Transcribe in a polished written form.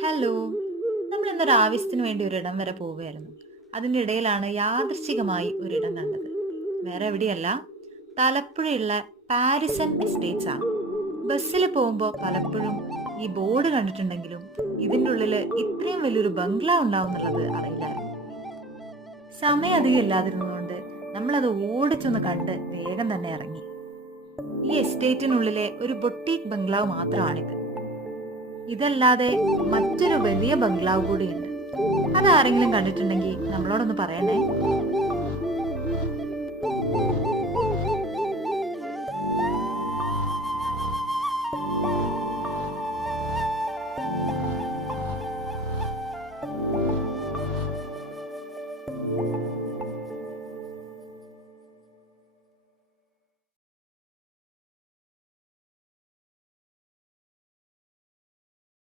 Hello. നമ്മൾ ഇന്നൊരു ആവശ്യത്തിന് വേണ്ടി ഒരിടം വരെ പോവുകയായിരുന്നു. അതിൻ്റെ ഇടയിലാണ് യാദൃശ്ചികമായി ഒരിടം കണ്ടത്. വേറെ എവിടെയല്ല, തലപ്പുഴയുള്ള പാരിസൺ എസ്റ്റേറ്റ്സ് ആണ്. ബസ്സിൽ പോകുമ്പോൾ പലപ്പോഴും ഈ ബോർഡ് കണ്ടിട്ടുണ്ടെങ്കിലും ഇതിൻ്റെ ഉള്ളിൽ ഇത്രയും വലിയൊരു ബംഗ്ലാവ് ഉണ്ടാവും എന്നുള്ളത് അറിയില്ലായിരുന്നു. സമയം അധികം ഇല്ലാതിരുന്നതുകൊണ്ട് നമ്മളത് ഓടിച്ചൊന്ന് കണ്ട് വേഗം തന്നെ ഇറങ്ങി. ഈ എസ്റ്റേറ്റിനുള്ളിലെ ഒരു ബൊട്ടീക് ബംഗ്ലാവ് മാത്രമാണിത്. ഇതല്ലാതെ മറ്റൊരു വലിയ ബംഗ്ലാവ് കൂടിയുണ്ട്. അതാരെങ്കിലും കണ്ടിട്ടുണ്ടെങ്കിൽ നമ്മളോടൊന്ന് പറയണേ.